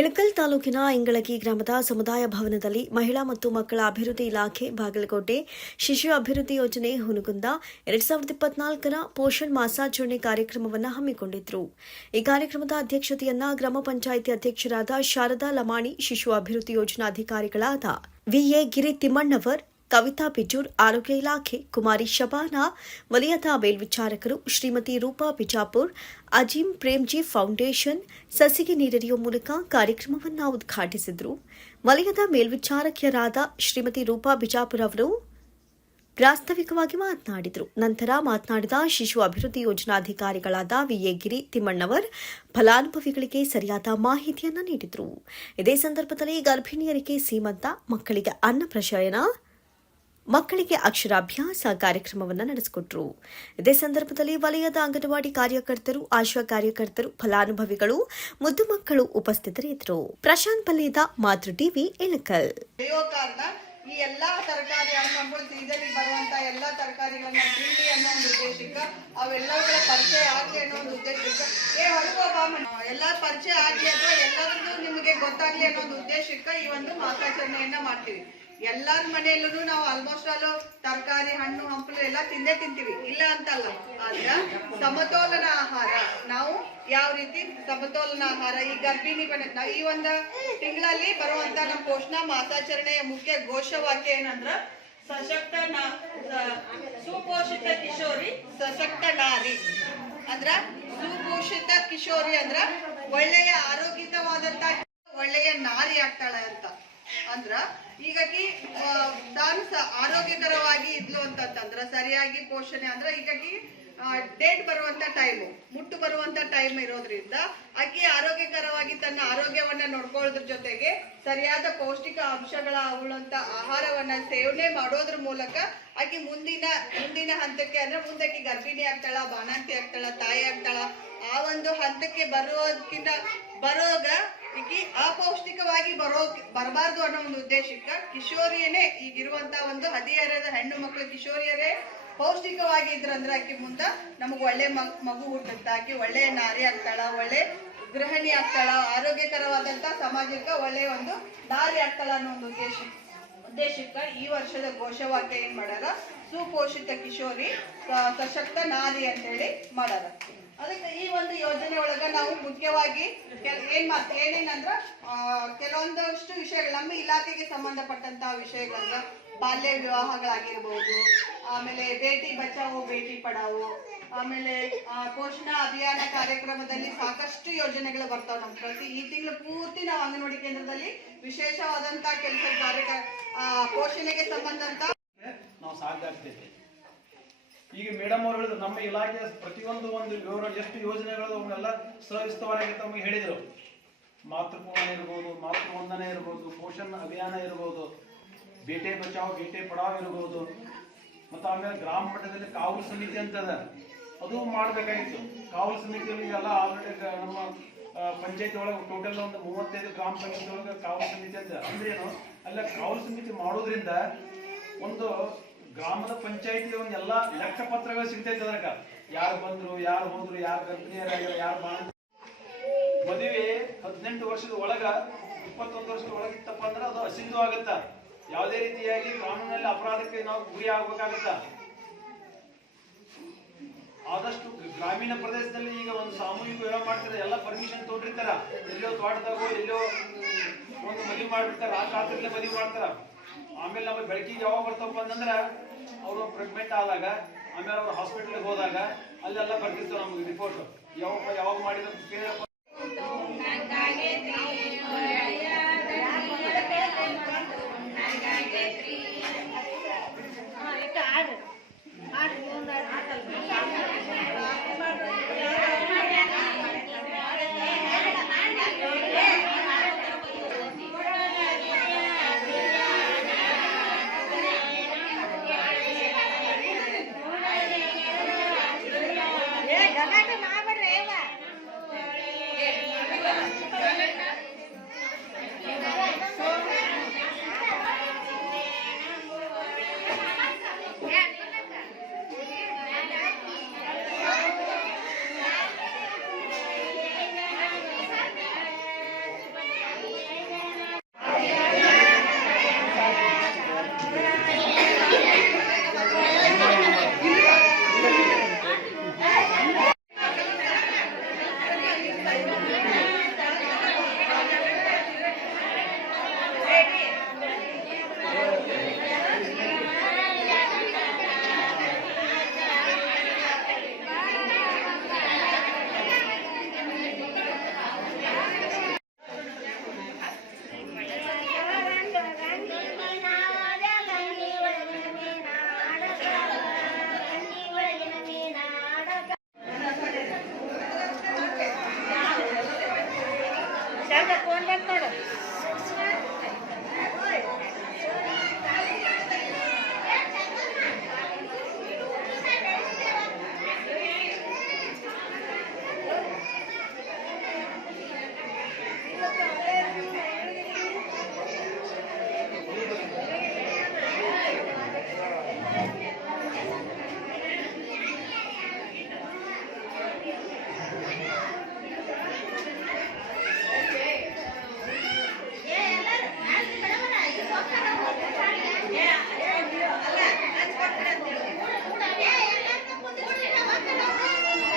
ಇಳಕಲ್ ತಾಲೂಕಿನ ಇಂಗಳಗಿ ಗ್ರಾಮದ ಸಮುದಾಯ ಭವನದಲ್ಲಿ ಮಹಿಳಾ ಮತ್ತು ಮಕ್ಕಳ ಅಭಿವೃದ್ಧಿ ಇಲಾಖೆ ಬಾಗಲಕೋಟೆ ಶಿಶು ಅಭಿವೃದ್ಧಿ ಯೋಜನೆ ಹುನಗುಂದ ಎರಡ್ ಸಾವಿರದ ಇಪ್ಪತ್ನಾಲ್ಕರ ಪೋಷಣ್ ಮಾಸಾಚರಣೆ ಕಾರ್ಯಕ್ರಮವನ್ನು ಹಮ್ಮಿಕೊಂಡಿದ್ರು. ಈ ಕಾರ್ಯಕ್ರಮದ ಅಧ್ಯಕ್ಷತೆಯನ್ನ ಗ್ರಾಮ ಪಂಚಾಯಿತಿ ಅಧ್ಯಕ್ಷರಾದ ಶಾರದಾ ಲಮಾಣಿ, ಶಿಶು ಅಭಿವೃದ್ಧಿ ಯೋಜನಾ ಅಧಿಕಾರಿಗಳಾದ ವಿಎ ಗಿರಿ ತಿಮ್ಮಣ್ಣವರ್ ಕವಿತಾ ಬಿಜೂರ್, ಆರೋಗ್ಯ ಇಲಾಖೆ, ಕುಮಾರಿ ಶಬಾನಾ, ವಲಯದ ಮೇಲ್ವಿಚಾರಕರು ಶ್ರೀಮತಿ ರೂಪಾ ಬಿಜಾಪುರ್, ಅಜೀಂ ಪ್ರೇಮ್ಜಿ ಫೌಂಡೇಶನ್, ಸಸಿಗೆ ನೀರೆರೆಯುವ ಮೂಲಕ ಕಾರ್ಯಕ್ರಮವನ್ನು ಉದ್ಘಾಟಿಸಿದರು. ವಲಯದ ಮೇಲ್ವಿಚಾರಕಿಯರಾದ ಶ್ರೀಮತಿ ರೂಪಾ ಬಿಜಾಪುರ್ ಅವರು ಪ್ರಾಸ್ತಾವಿಕವಾಗಿ ಮಾತನಾಡಿದರು. ನಂತರ ಮಾತನಾಡಿದ ಶಿಶು ಅಭಿವೃದ್ಧಿ ಯೋಜನಾಧಿಕಾರಿಗಳಾದ ವಿಎ ಗಿರಿ ತಿಮ್ಮಣ್ಣವರ್ ಫಲಾನುಭವಿಗಳಿಗೆ ಸರಿಯಾದ ಮಾಹಿತಿಯನ್ನು ನೀಡಿದರು. ಇದೇ ಸಂದರ್ಭದಲ್ಲಿ ಗರ್ಭಿಣಿಯರಿಗೆ ಸೀಮಂತ, ಮಕ್ಕಳಿಗೆ ಅನ್ನಪ್ರಶಯನ ಮಕ್ಕಳಿಗೆ ಅಕ್ಷರಾಭ್ಯಾಸ ಕಾರ್ಯಕ್ರಮವನ್ನು ನಡೆಸಿಕೊಟ್ರು. ಇದೇ ಸಂದರ್ಭದಲ್ಲಿ ವಲಯದ ಅಂಗನವಾಡಿ ಕಾರ್ಯಕರ್ತರು, ಆಶಾ ಕಾರ್ಯಕರ್ತರು, ಫಲಾನುಭವಿಗಳು ಮುದ್ದು ಮಕ್ಕಳು ಉಪಸ್ಥಿತರಿದ್ದರು. ಪ್ರಶಾಂತ್ ಪಲ್ಲೇದ ಮಾತೃ ಟಿವಿ ಇಳಕಲ್. ಈ ಎಲ್ಲಾ ತರಕಾರಿ ಹಣ್ಣುಗಳು ಸೀಸನ್ಗೆ ಬರುವಂತ ಎಲ್ಲಾ ತರಕಾರಿಗಳನ್ನ ತಿಂಡಿ ಅನ್ನೋ ಒಂದು ಉದ್ದೇಶಕ್ಕೆ ಅವೆಲ್ಲವುಗಳ ಪರಿಚಯ ಆಗಲಿ ಅನ್ನೋ ಒಂದು ಉದ್ದೇಶಕ್ಕೆ. ಏ, ಹೊರಗೋ ಬಾಮಣ್ಣ ಎಲ್ಲಾ ಪರಿಚಯ ಆಗ್ಲಿ ಅಥವಾ ಎಲ್ಲರದ್ದು ನಿಮಗೆ ಗೊತ್ತಾಗ್ಲಿ ಅನ್ನೋ ಒಂದು ಉದ್ದೇಶಕ್ಕೆ ಈ ಒಂದು ಮಾತಾಚರಣೆಯನ್ನ ಮಾಡ್ತೀವಿ. ಎಲ್ಲಾರ ಮನೆಯಲ್ಲೂ ನಾವು ಆಲ್ಮೋಸ್ಟ್ ಆಲ್ ತರಕಾರಿ, ಹಣ್ಣು, ಹಂಪಲು ಎಲ್ಲ ತಿಂದೇ ತಿಂತೀವಿ. ಇಲ್ಲ ಅಂತಲ್ಲ. ಆದ್ರ ಸಮತೋಲನ ಆಹಾರ. ನಾವು ಯಾವ ರೀತಿ ಸಮತೋಲನ ಆಹಾರ? ಈ ಗರ್ಭಿಣಿ ನಾವು ಈ ಒಂದು ತಿಂಗಳಲ್ಲಿ ಬರುವಂತ ನಮ್ಮ ಪೋಷಣ ಮಾಸಾಚರಣೆಯ ಮುಖ್ಯ ಘೋಷವಾಕ್ಯ ಏನಂದ್ರ ಸಶಕ್ತ ಸುಪೋಷಿತ ಕಿಶೋರಿ, ಸಶಕ್ತ ನಾರಿ. ಅಂದ್ರ ಸುಪೋಷಿತ ಕಿಶೋರಿ ಅಂದ್ರ ಒಳ್ಳೆಯ ಆರೋಗ್ಯವಾದಂತ ಒಳ್ಳೆಯ ನಾರಿ ಆಗ್ತಾಳೆ ಅಂತ. ಅಂದ್ರ ಈಗಾಗಿ ತಾನು ಆರೋಗ್ಯಕರವಾಗಿ ಇದ್ಲು ಅಂತಂತಂದ್ರೆ ಸರಿಯಾಗಿ ಪೋಷಣೆ ಅಂದ್ರೆ ಹೀಗಾಗಿ ಡೇಟ್ ಬರುವಂತ ಟೈಮು ಮುಟ್ಟು ಬರುವಂತ ಟೈಮ್ ಇರೋದ್ರಿಂದ ಅಕ್ಕಿ ಆರೋಗ್ಯಕರವಾಗಿ ತನ್ನ ಆರೋಗ್ಯವನ್ನ ನೋಡ್ಕೊಳ್ಳೋದ್ರ ಜೊತೆಗೆ ಸರಿಯಾದ ಪೌಷ್ಟಿಕ ಅಂಶಗಳ ಉಳ್ಳಂತ ಆಹಾರವನ್ನ ಸೇವನೆ ಮಾಡೋದ್ರ ಮೂಲಕ ಅಕ್ಕಿ ಮುಂದಿನ ಮುಂದಿನ ಹಂತಕ್ಕೆ ಅಂದ್ರೆ ಮುಂದೆ ಆಕೆ ಗರ್ಭಿಣಿ ಆಗ್ತಾಳ, ಬಾಣಂತಿ ಆಗ್ತಾಳ, ತಾಯಿ ಆಗ್ತಾಳ, ಆ ಒಂದು ಹಂತಕ್ಕೆ ಬರೋದಕ್ಕಿಂತ ಬರೋಗ ಈಕಿ ಅಪೌಷ್ಟಿಕವಾಗಿ ಬರೋ ಬರಬಾರ್ದು ಅನ್ನೋ ಒಂದು ಉದ್ದೇಶಕ್ಕೆ ಕಿಶೋರಿಯನೇ ಈಗಿರುವಂತ ಒಂದು ಹದಿಹರೆಯದ ಹೆಣ್ಣು ಮಕ್ಕಳು ಕಿಶೋರಿಯರೇ ಪೌಷ್ಟಿಕವಾಗಿ ಇದ್ರಂದ್ರೆ ಆಕಿ ಮುಂದೆ ನಮಗೆ ಒಳ್ಳೆ ಮಗ್ ಹುಟ್ಟುತ್ತ ಆಕಿ ಒಳ್ಳೆ ನಾರಿ ಆಗ್ತಾಳ, ಒಳ್ಳೆ ಗೃಹಿಣಿ ಆಗ್ತಾಳ, ಆರೋಗ್ಯಕರವಾದಂತ ಸಮಾಜಕ್ಕೆ ಒಳ್ಳೆ ಒಂದು ದಾರಿ ಆಗ್ತಾಳ ಅನ್ನೋ ಒಂದು ಉದ್ದೇಶ ಉದ್ದೇಶಕ್ಕ ಈ ವರ್ಷದ ಘೋಷವಾಕ್ಯ ಏನ್ ಮಾಡ್ಯಾರ? ಸುಪೋಷಿತ ಕಿಶೋರಿ ಸಶಕ್ತ ನಾರಿ ಅಂತೇಳಿ ಮಾಡೋದ. ಅದಕ್ಕೆ ಈ ಒಂದು ಯೋಜನೆ ಒಳಗ ನಾವು ಮುಖ್ಯವಾಗಿ ಏನ್ ಮಾತ್ ಏನೇನಂದ್ರ ಕೆಲವೊಂದಷ್ಟು ವಿಷಯಗಳು, ನಮ್ಮ ಇಲಾಖೆಗೆ ಸಂಬಂಧಪಟ್ಟಂತಹ ವಿಷಯಗಳಂದ್ರೆ, ಬಾಲ್ಯ ವಿವಾಹಗಳಾಗಿರ್ಬಹುದು ಆಮೇಲೆ ಭೇಟಿ ಬಚಾವೋ ಭೇಟಿ ಪಡಾವೋ, ಆಮೇಲೆ ಪೋಷಣ ಅಭಿಯಾನ ಕಾರ್ಯಕ್ರಮದಲ್ಲಿ ಸಾಕಷ್ಟು ಯೋಜನೆಗಳು ಬರ್ತಾವ ನಮ್ ಪ್ರತಿ, ಈ ತಿಂಗಳು ಪೂರ್ತಿ ನಾವು ಅಂಗನವಾಡಿ ಕೇಂದ್ರದಲ್ಲಿ ವಿಶೇಷವಾದಂತಹ ಕೆಲಸ ಕಾರ್ಯಕ್ರಮ ಪೋಷಣೆಗೆ ಸಂಬಂಧಂತ ನಾವು ಸಾಧ್ಯ ಆಗ್ತೈತೆ ಈಗ ಮೇಡಮ್ ಅವರು ಹೇಳಿದ್ರು, ನಮ್ಮ ಇಲಾಖೆಯ ಪ್ರತಿಯೊಂದು ಒಂದು ವಿವರ, ಎಷ್ಟು ಯೋಜನೆಗಳು ಅವನ್ನೆಲ್ಲ ಸವಿಸ್ತವಾಗಿ ತಮಗೆ ಹೇಳಿದರು. ಮಾತೃಪೂರ್ಣ ಇರ್ಬೋದು, ಮಾತೃವಂದನೆ ಇರ್ಬೋದು, ಪೋಷಣ ಅಭಿಯಾನ ಇರ್ಬೋದು, ಬೇಟೆ ಬಚಾವ್, ಬೇಟೆ ಪಡಾವ್ ಇರ್ಬೋದು, ಮತ್ತು ಆಮೇಲೆ ಗ್ರಾಮ ಮಟ್ಟದಲ್ಲಿ ಕಾವಲು ಸಮಿತಿ ಅಂತ ಅದ. ಅದು ಮಾಡಬೇಕಾಗಿತ್ತು. ಕಾವಲು ಸಮಿತಿಯಲ್ಲಿ ಎಲ್ಲ ಆಲ್ರೆಡಿ ನಮ್ಮ ಪಂಚಾಯತ್ ಒಳಗೆ ಟೋಟಲ್ ಒಂದು ಮೂವತ್ತೈದು ಗ್ರಾಮ ಪಂಚಾಯತಿ ಒಳಗೆ ಕಾವಲು ಸಮಿತಿ ಅಂತ. ಅಂದ್ರೇನು? ಅಲ್ಲ, ಕಾವಲು ಸಮಿತಿ ಮಾಡೋದ್ರಿಂದ ಒಂದು ಗ್ರಾಮದ ಪಂಚಾಯತಿ ಒಂದು ಎಲ್ಲಾ ಲೆಕ್ಕ ಪತ್ರಗಳು ಸಿಗ್ತೈತೆ ಅದ್ರಾಗ. ಯಾರು ಬಂದ್ರು, ಯಾರು ಹೋದ್ರು, ಯಾರು ಗರ್ಭಿಣಿಯರಾಗ್ಯಾರ, ಯಾರು ಬಾಣ ಮದುವೆ ಹದಿನೆಂಟು ವರ್ಷದ ಒಳಗ, ಇಪ್ಪತ್ತೊಂದು ವರ್ಷದ ಒಳಗಿತ್ತಪ್ಪ ಅಂದ್ರೆ ಅದು ಅಸಿಂಧು ಆಗತ್ತ. ಯಾವುದೇ ರೀತಿಯಾಗಿ ಕಾನೂನಲ್ಲಿ ಅಪರಾಧಕ್ಕೆ ನಾವು ಗುರಿ ಆಗ್ಬೇಕಾಗತ್ತ. ಆದಷ್ಟು ಗ್ರಾಮೀಣ ಪ್ರದೇಶದಲ್ಲಿ ಈಗ ಒಂದು ಸಾಮೂಹಿಕ ವಿವಾಹ ಮಾಡ್ತಾರೆ, ಎಲ್ಲ ಪರ್ಮಿಷನ್ ತೊಗೊಂಡಿರ್ತಾರ. ಎಲ್ಲೋ ತೋಟದಾಗೋ ಎಲ್ಲೋ ಒಂದು ಮದುವೆ ಮಾಡ್ಬಿಡ್ತಾರ, ಆ ಕಾಲದಲ್ಲೇ ಮದುವೆ ಮಾಡ್ತಾರ. ಆಮೇಲೆ ನಮ್ಮ ಬೆಳಕಿಗೆ ಯಾವಾಗ ಬರ್ತಾವಪ್ಪ ಅಂತಂದ್ರೆ ಅವರು ಪ್ರೆಗ್ನೆಂಟ್ ಆದಾಗ, ಆಮೇಲೆ ಅವ್ರು ಹಾಸ್ಪಿಟಲ್ಗೆ ಹೋದಾಗ, ಅಲ್ಲೆಲ್ಲ ಬರ್ತಿತ್ತು ನಮ್ಗೆ ರಿಪೋರ್ಟ್ ಯಾವಾಗ ಯಾವಾಗ ಮಾಡಿದ್ರೆ